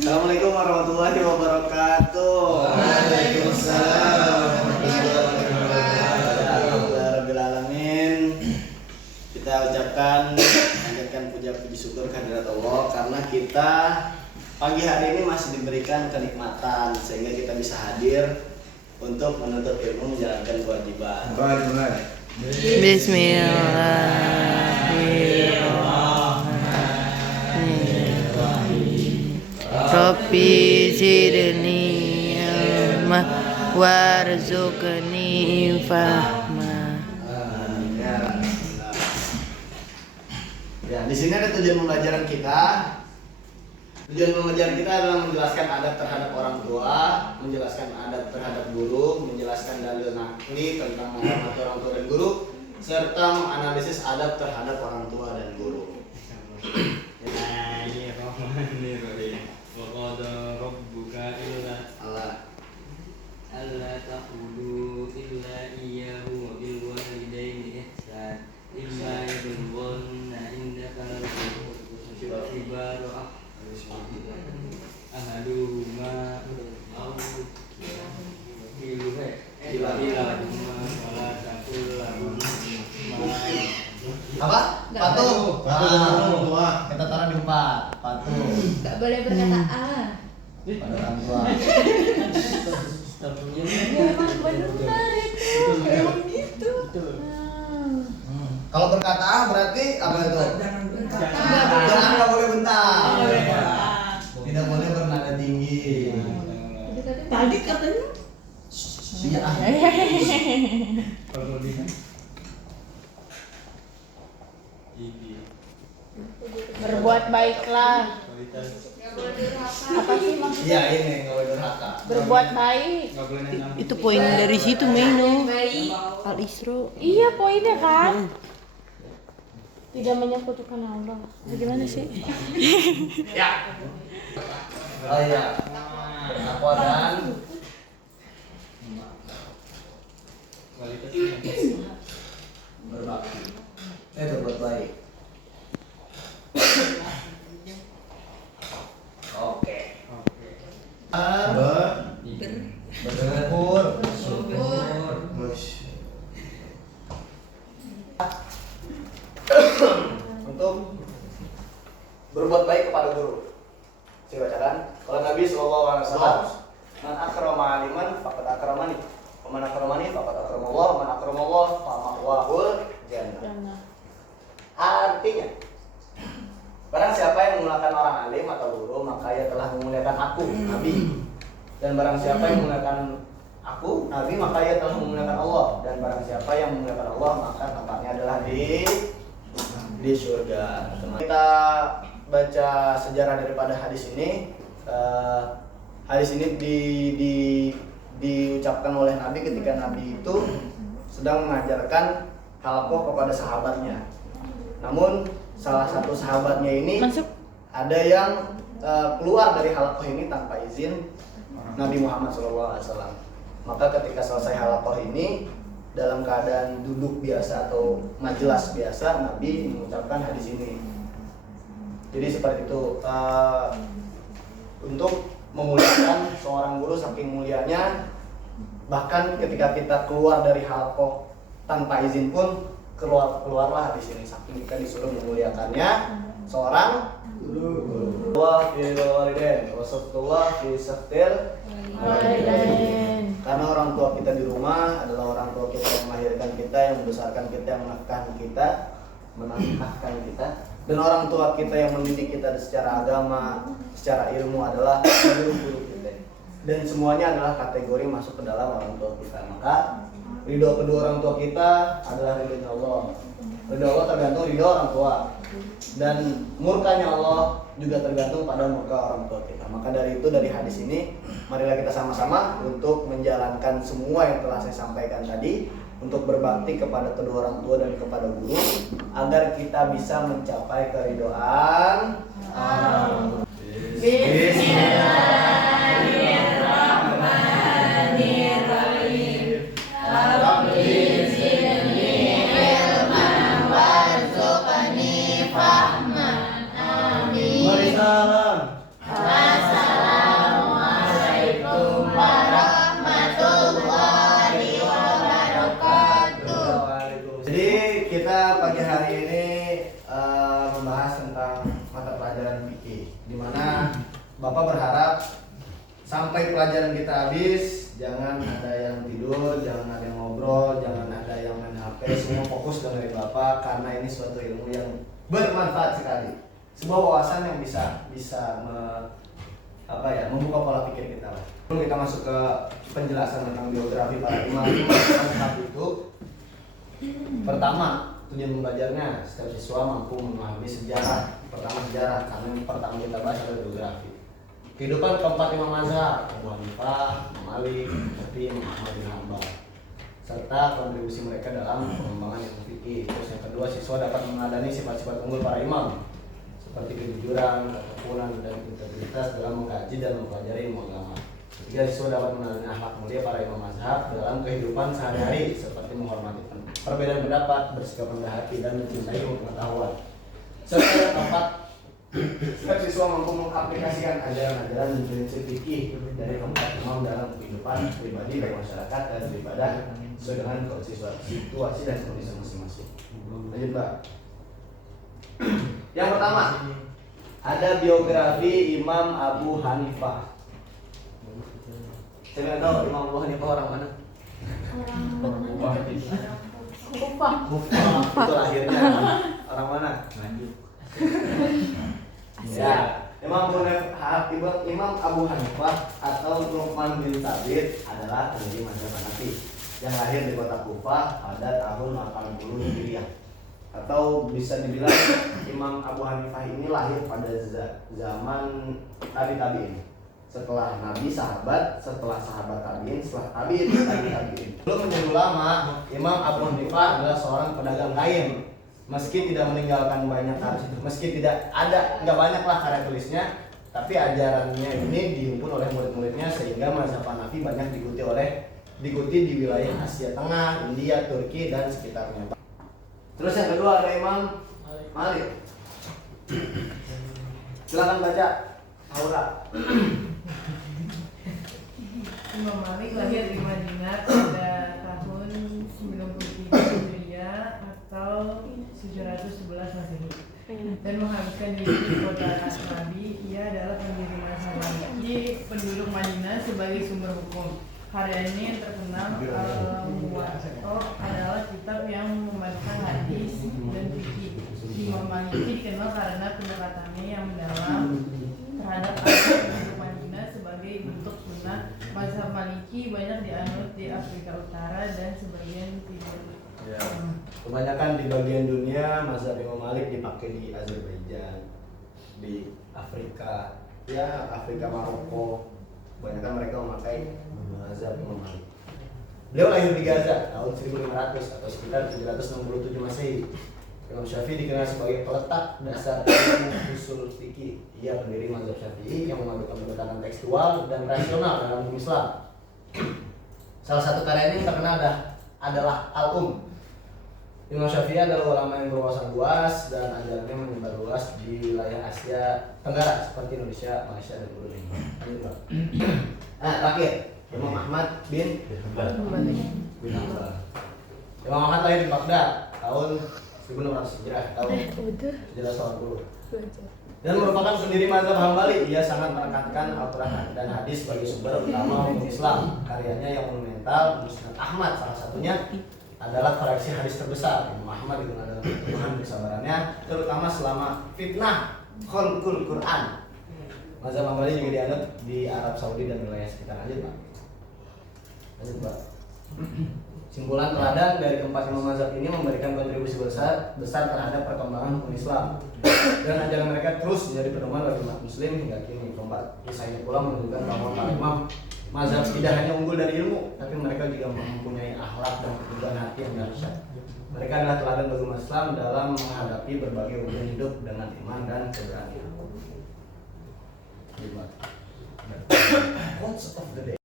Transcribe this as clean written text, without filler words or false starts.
Assalamualaikum warahmatullahi wabarakatuh. Waalaikumsalam Alhamdulillahirrahmanirrahim. Kita ucapkan panjatkan puja-puji syukur kehadirat Allah karena kita pagi hari ini masih diberikan kenikmatan sehingga kita bisa hadir untuk menuntut ilmu menjalankan kewajiban. Bismillahirrahmanirrahim. Rabbi zidni ilma warzuqni fahma. Ya, di sini ada tujuan pembelajaran kita. Tujuan pembelajaran kita adalah menjelaskan adab terhadap orang tua, menjelaskan adab terhadap guru, menjelaskan dalil nakli tentang menghormati orang tua dan guru, serta menganalisis adab terhadap orang tua dan guru. Bismillahirrahmanirrahim. Wa qada rabbuka Allah. alla ta'budu illa iyyahu wa bil walidayni ihsan. Imma yablughanna indaka al-kibara ahaduhuma aw kilahuma wala taqul lahuma Apa? Patuh. Patuh. Tua. Kita taruh di 4. Patuh. Gak boleh berkata Pada orang tua. Emang benar itu. Emang gitu. Kalau berkata A berarti apa itu? Jangan nggak boleh bentar. Tidak boleh bernada tinggi. Tadi katanya Iya. Berbuat baiklah. Apa sih maksudnya? Iya ini nggak boleh durhaka. Berbuat baik. Itu poin dari situ Meno. baik. Al-Isra. Iya poinnya kan. Tidak menyekutukan Allah. Bagaimana sih? Oh iya. Bertakwa dan berbakti. Berbuat baik. Oke. Bersyukur. Untuk berbuat baik kepada guru. Saya bacakan. Kalau Nabi SAW, man akrama aliman faqad akramani. Wa man akramani faqad akramallah, wa man akramallah fa ma'wahul jannah. Artinya, barang siapa yang memuliakan orang alim atau guru, maka ia telah memuliakan aku, Nabi. Dan barang siapa yang memuliakan aku, Nabi, maka ia telah memuliakan Allah. Dan barang siapa yang memuliakan Allah, maka tempatnya adalah di surga. Kita baca sejarah daripada hadis ini. Hadis ini diucapkan oleh Nabi ketika Nabi itu sedang mengajarkan halaqah kepada sahabatnya. Namun salah satu sahabatnya ini ada yang keluar dari halaqah ini tanpa izin Nabi Muhammad SAW. Maka ketika selesai halaqah ini dalam keadaan duduk biasa atau majelis biasa, Nabi mengucapkan hadis ini. Jadi seperti itu, untuk memuliakan seorang guru saking mulianya, bahkan ketika kita keluar dari halaqah tanpa izin pun keluarlah hadis ini, saking kita disuruh memuliakannya seorang guru. Wa fil walidain wasatullah fi saktil walidain. Karena orang tua kita di rumah adalah orang tua kita yang melahirkan kita, yang membesarkan kita, yang menafkahkan kita, dan orang tua kita yang mendidik kita secara agama, secara ilmu adalah guru-guru kita. Dan semuanya adalah kategori masuk ke dalam orang tua kita. Maka ridho kedua orang tua kita adalah ridho Allah. Ridho Allah tergantung ridho orang tua, dan murkanya Allah juga tergantung pada murka orang tua kita. Maka dari itu, dari hadis ini, marilah kita sama-sama untuk menjalankan semua yang telah saya sampaikan tadi, untuk berbakti kepada kedua orang tua dan kepada guru, agar kita bisa mencapai keridhaan Allah. Bismillahirrahmanirrahim. Rabbi zidni ilman warzuqni fahman. Amin. Salam. Wassalam. Bapak berharap sampai pelajaran kita habis, jangan ada yang tidur, jangan ada yang ngobrol, jangan ada yang main HP, semua fokus dengerin Bapak karena ini suatu ilmu yang bermanfaat sekali. Sebuah wawasan yang bisa membuka pola pikir kita. Sebelum kita masuk ke penjelasan tentang biografi para imam-imam itu, pertama tujuan belajarnya setiap siswa mampu memahami sejarah. Pertama sejarah, karena yang pertama kita bahas adalah biografi. Kehidupan keempat imam mazhab, Abu Hanifah, Malik, Syafi'i, Ahmad bin Hanbal, serta kontribusi mereka dalam pengembangan ilmu fikih. Terus yang kedua, siswa dapat mengadani sifat-sifat unggul para imam seperti kejujuran, ketekunan, dan integritas dalam mengkaji dan mempelajari ilmu agama. Ketiga, siswa dapat mengadani akhlak mulia para imam mazhab dalam kehidupan sehari-hari seperti menghormati perbedaan pendapat, bersikap rendah hati, dan mencintai ilmu pengetahuan. Serta yang keempat, setiap siswa mampu mengaplikasikan ajaran-ajaran dan prinsip fikih dari keempat imam dalam kehidupan pribadi, baik masyarakat dan beribadah sesuai dengan situasi dan kondisi masing-masing. Lanjut, Mbak. Yang pertama, ada biografi Imam Abu Hanifah. Saya nggak tahu Imam Abu Hanifah orang mana? Kufah. Itu lahirnya orang mana? Ya, Imam Abu Hanifah atau Nu'man bin Thabit adalah pendiri mazhab Hanafi yang lahir di kota Kufah pada tahun 80 Hijriah. Atau bisa dibilang Imam Abu Hanifah ini lahir pada zaman tabi'in. Setelah Nabi, sahabat, setelah sahabat tabi'in, setelah tabi'in. Belum menjadi ulama, Imam Abu Hanifah adalah seorang pedagang kain. Meski tidak meninggalkan banyak nggak banyak lah karya tulisnya, tapi ajarannya ini dihimpun oleh murid-muridnya sehingga mazhab Hanafi banyak diikuti di wilayah Asia Tengah, India, Turki, dan sekitarnya. Terus yang kedua ada Imam Malik. Silakan baca Aura. Imam Malik lahir di Madinah pada tahun 93 Hijriah atau 711 Masehi dan menghabiskan diri di kota Nabi. Ia adalah pendiri mazhab Maliki, penduduk Madinah sebagai sumber hukum. Karyanya yang terkenal Al-Muwatta adalah kitab yang memadukan hadis dan fikih. Imam Maliki dikenal karena pendekatannya yang mendalam terhadap penduduk Madinah sebagai bentuk sunnah. Mazhab Maliki banyak dianut di Afrika Utara dan sebagian timur. Ya, kebanyakan di bagian dunia mazhab Imam Malik dipakai di Azerbaijan, di Afrika, ya Afrika Maroko. Kebanyakan mereka memakai mazhab Imam Malik. Beliau lahir di Gaza tahun 1500 atau sekitar 767 Masehi. Imam Syafi'i dikenal sebagai peletak dasar ilmu usul fikih. Ia pendiri mazhab Syafi'i yang memadukan pendekatan tekstual dan rasional dalam hukum Islam. Salah satu karyanya yang terkenal adalah Al-Um. Imam Syafi'i adalah ulama yang berwawasan luas dan ajarannya menyebar luas di wilayah Asia Tenggara seperti Indonesia, Malaysia, dan Brunei. Terakhir, Imam Ahmad bin Hanbal. Imam Ahmad lahir di Baghdad tahun 1600 Hijriah, tahun 1780. Dan merupakan pendiri mazhab Hambali. Ia sangat menekankan Al-Quran dan hadis sebagai sumber utama hukum Islam. Karyanya yang monumental, Musnad Ahmad salah satunya, adalah koleksi hadis terbesar. Imam Ahmad dikenal dengan keteguhan kesabarannya, terutama selama fitnah khalqul Quran. Mazhab Hambali juga dianut di Arab Saudi dan wilayah sekitar. Lanjut, Pak. Simpulan teladan dari keempat imam mazhab ini memberikan kontribusi besar terhadap perkembangan hukum Islam dan ajaran mereka terus menjadi pedoman bagi umat muslim hingga kini. Keempat kisah ini pula menunjukkan bahwa para imam mazhab tidak hanya unggul dari ilmu, tapi mereka juga mempunyai akhlak dan keteguhan hati yang dahsyat. Mereka adalah teladan bagi umat Islam dalam menghadapi berbagai ujian hidup dengan iman dan keberanian. Quotes of the day.